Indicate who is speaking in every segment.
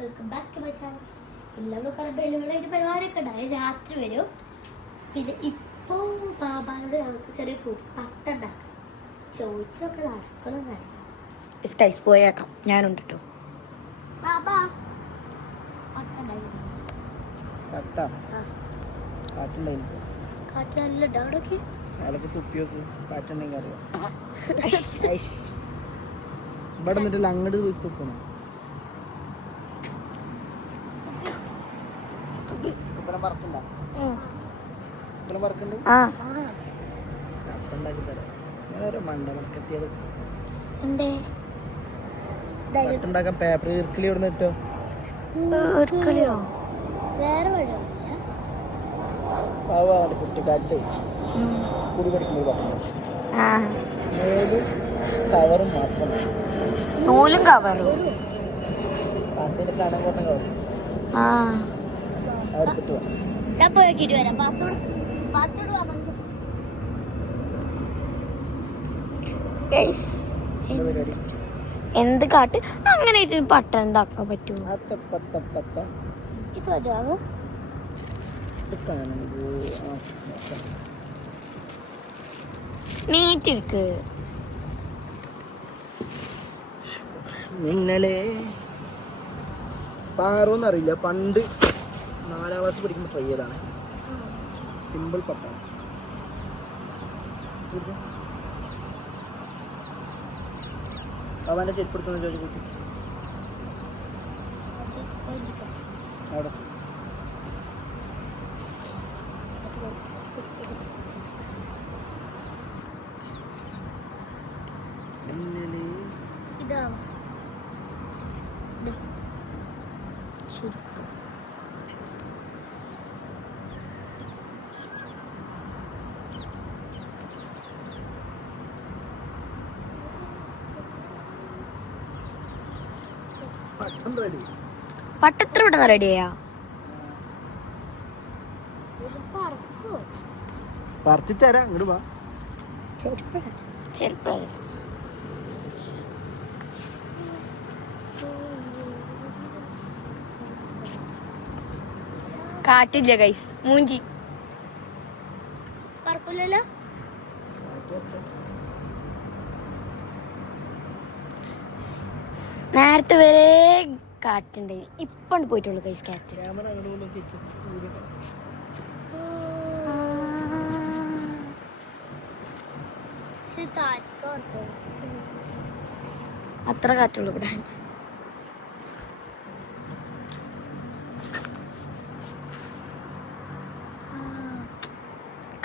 Speaker 1: Welcome back to my channel ഇന്ന് നമ്മൾ കുറേ ബലൂണായിട്ട് പരിപാടിയൊക്കെ ഉണ്ടായി രാത്രി വരും. പിന്നെ ഇപ്പോൾ ബാബാനോട് ഞങ്ങൾക്ക് ചെറിയ പട്ട ഉണ്ടാക്കാം. ചോദിച്ചൊക്കെ നടക്കണം കാര്യം
Speaker 2: പോയേക്കാം. ഞാനുണ്ട് കേട്ടോ
Speaker 1: ബാബാ
Speaker 3: കട്ട
Speaker 1: ആ
Speaker 3: കാറ്റുണ്ടായിരുന്നു
Speaker 1: കാറ്റ് നല്ല ഡാഡൊക്കെ
Speaker 3: അതിലൊക്കെ തുപ്പി നോക്ക് കാറ്റുണ്ടെങ്കിൽ അറിയാം ഐസ്. ഇവിടെ നിന്നിട്ടില്ല അങ്ങോട്ട് പോയി തുപ്പണം ഇവിടെ പറക്കണ്ട ഇവിടെ പറക്കണ്ട്
Speaker 2: ആ
Speaker 3: അപ്പം ഉണ്ടാക്കി തരാം ഞാൻ ഒരു മണ്ട മണക്കെത്തിയത്
Speaker 2: എന്തേ
Speaker 3: ഉണ്ടാക്കാൻ പേപ്പർ ഇർക്കിളി ഇവിടെ കിട്ടോ
Speaker 1: വേറെ വഴിയൊന്നുമില്ല.
Speaker 3: കുട്ടിക്കാലത്തെ സ്കൂളിൽ പഠിക്കുമ്പോൾ കവറും മാത്രം.
Speaker 2: നൂലും കവറും.
Speaker 3: കവർ
Speaker 2: ആ.
Speaker 3: എടുത്തിട്ട് വാ.
Speaker 1: ഞാൻ പോയി നോക്കിയിട്ട് വരാം.
Speaker 2: ഗൈസ്
Speaker 3: എന്ത്
Speaker 2: കാട്ട്? അങ്ങനെ പട്ട എന്താക്കാൻ പറ്റുമോ
Speaker 1: ഇത് മതിയാവോ.
Speaker 2: നീറ്റിരിക്ക്.
Speaker 3: മിന്നലേ. പാറോന്നറിയില്ല പണ്ട് നാലാം ക്ലാസ് പഠിക്കുമ്പോൾ ട്രൈ ചെയ്താണ്. സിമ്പിൾ പട്ട. അവന്റെ ചെരുപ്പെടുത്തുന്ന ജോലി കൂട്ടി. അവിടെ.
Speaker 1: ഇതാവാ ശരിക്കും.
Speaker 2: പട്ടത്ര റെഡിയാ
Speaker 3: പറത്തി തരാം അങ്ങോട്ട് വാ.
Speaker 2: കാറ്റില്ല ഗൈസ് മൂഞ്ചി.
Speaker 1: പറക്കൂലല്ലോ?
Speaker 2: നേരത്തെ വരെ കാറ്റുണ്ട് ഇപ്പം പോയിട്ടുള്ളൂ കൈസ് കാറ്റ് അത്ര കാറ്റുള്ളൂ ഇവിടെ.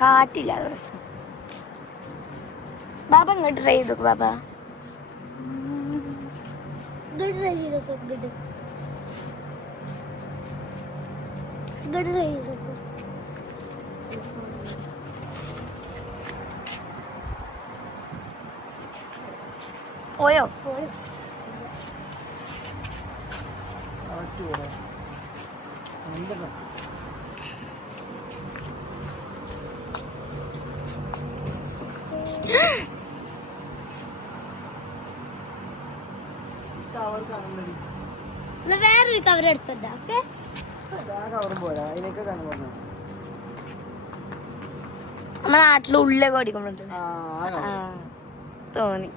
Speaker 2: കാറ്റില്ല അത് പ്രശ്നം. ബാബ ഇങ്ങോട്ട് ട്രൈ ചെയ്തു ബാബ.
Speaker 1: ട്രൈ ചെയ്തോക്കോ ഇങ്ങോട്ട് ഇങ്ങോട്ട് ട്രൈ ചെയ്തോക്കോ
Speaker 2: പോയോ
Speaker 1: പോയി.
Speaker 3: എന്താ
Speaker 1: വേറൊരു കവർ എടുത്തുണ്ടോ ഓക്കെ
Speaker 3: ആ കവറും പോരാ അതിലേക്ക് കാണും
Speaker 2: നമ്മ നാട്ടിൽ ഉള്ളിലൊക്കെ ഓടിക്കുമ്പോഴുണ്ട്
Speaker 3: ആ ആ
Speaker 2: ആ
Speaker 3: കവർ
Speaker 2: തോന്നി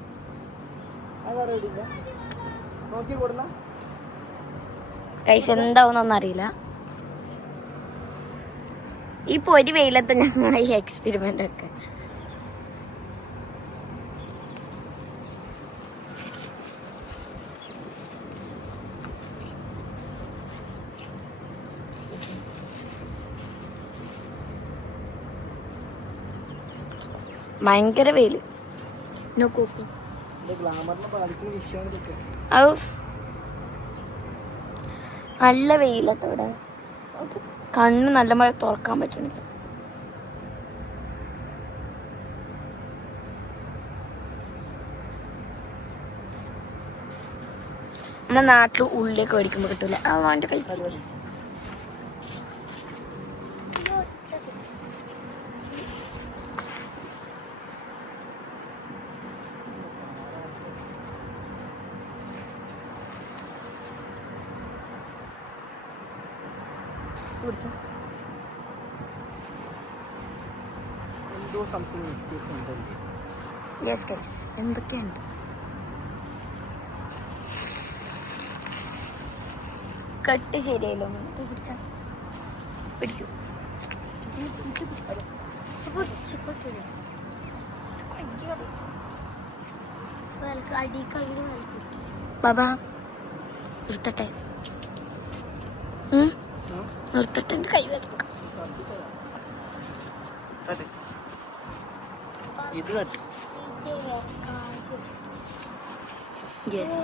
Speaker 2: കൈസ് എന്താവുന്നൊന്നും അറിയില്ല. ഈ പൊരി വെയിലത്ത് ഞങ്ങൾ ഈ എക്സ്പെരിമെന്റ് ഒക്കെ. ഭയങ്കര വെയിൽ. നല്ല വെയിലത്ത് ഇവിടെ. കണ്ണ് നല്ല മഴ തുറക്കാൻ പറ്റണില്ല. നമ്മുടെ നാട്ടിൽ ഉള്ളിലേക്ക് മേടിക്കുമ്പോൾ കിട്ടില്ല ആ അവന്റെ കൈ.
Speaker 3: പിടിച്ചോ. എന്തോ സംതിങ് മിസ്റ്റേക്ക് ഉണ്ടല്ലേ
Speaker 2: യെസ് ഗൈസ് എന്തൊക്കെയുണ്ട്? കട്ട് ശരിയല്ലോ ഇത് പിടിച്ചാ. പിടിക്കൂ. ബാബാ നിർത്തട്ടെ? നിർത്തട്ടെ കൈ.
Speaker 3: ഇത് കട്ട്
Speaker 2: യെസ്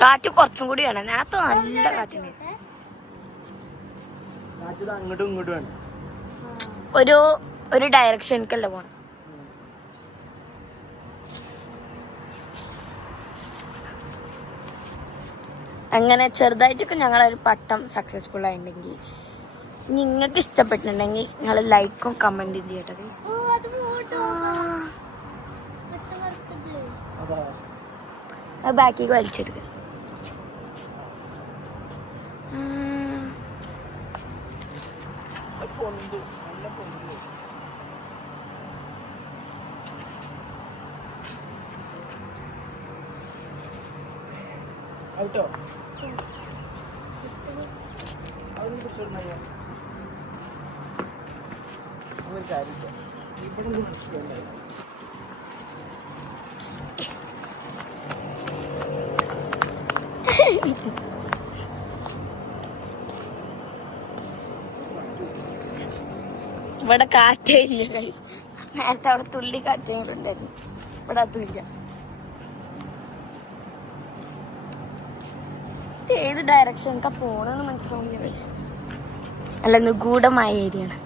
Speaker 3: കാറ്റ്
Speaker 2: കുറച്ചും കൂടി വേണം നേരത്തെ നല്ല കാറ്റിന്. ഒരു ഒരു ഡയറക്ഷനിക്കല്ല പോണം? അങ്ങനെ ചെറുതായിട്ടൊക്കെ ഞങ്ങളൊരു പട്ടം സക്സസ്ഫുൾ ആയിട്ടുണ്ടെങ്കിൽ നിങ്ങൾക്ക് ഇഷ്ടപ്പെട്ടിട്ടുണ്ടെങ്കിൽ നിങ്ങൾ ലൈക്കും കമന്റും ചെയ്യട്ടെ ബാക്കി
Speaker 1: ഓ അത് പോട്ടോ പെട്ട് വറുത്തത്
Speaker 3: അതാ
Speaker 2: അത് ബാക്കിലേക്ക് വലിച്ചെടുക്കുക ഉം.
Speaker 3: അത് പൊന്തു നല്ല പൊന്തു ഔട്ടോ ഇവിടെ
Speaker 2: കാറ്റേ ഇല്ല. നേരത്തെ അവിടെ തുള്ളി കാറ്റും ഇവിടെ അതുമില്ല ഏത് ഡയറക്ഷനൊക്കെ പോണെന്ന് മനസ്സിലാവില്ല guys. അല്ല നിഗൂഢമായ ഏരിയ ആണ്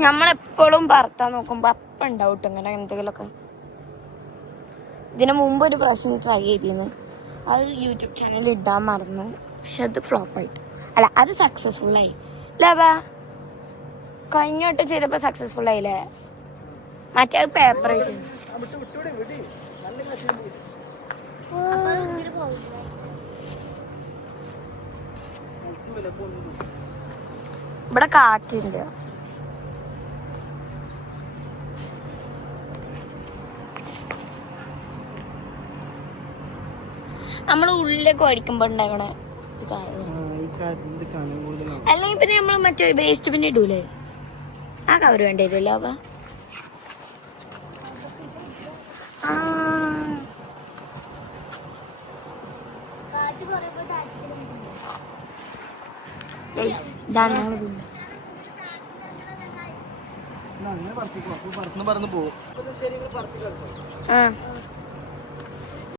Speaker 2: നമ്മളെപ്പോഴും ഭർത്താൻ നോക്കുമ്പോ അപ്പം ഉണ്ടാവും അങ്ങനെ ഇങ്ങനെ എന്തെങ്കിലുമൊക്കെ. ഇതിനു മുമ്പ് ഒരു പ്രാവശ്യം ട്രൈ ചെയ്തിരുന്നു. അത് യൂട്യൂബ് ചാനലിൽ ഇടാൻ മറന്നു. പക്ഷെ അത് ഫ്ലോപ്പ് ആയിട്ട്. അല്ല അത് സക്സസ്ഫുൾ ആയി. ലാബാ കഴിഞ്ഞ വട്ടം സക്സസ്ഫുൾ ആയില്ലേ? മറ്റേ പേപ്പർ ഇവിടെ കാറ്റില്ല നമ്മൾ ഉള്ളിലേക്ക് അടിക്കുമ്പോ ഉണ്ടാവണ ഇത് അല്ലെങ്കിൽ പിന്നെ നമ്മൾ മറ്റേ വേസ്റ്റ് പിന്നെ ഇടൂലേ? ആ കവർ വേണ്ടി വരുമല്ലോ അവ ഇതാണ്
Speaker 3: അങ്ങനെ പറന്ന് പറന്ന് പോകും. ശരി പറത്തി കിടക്കും
Speaker 2: ആ.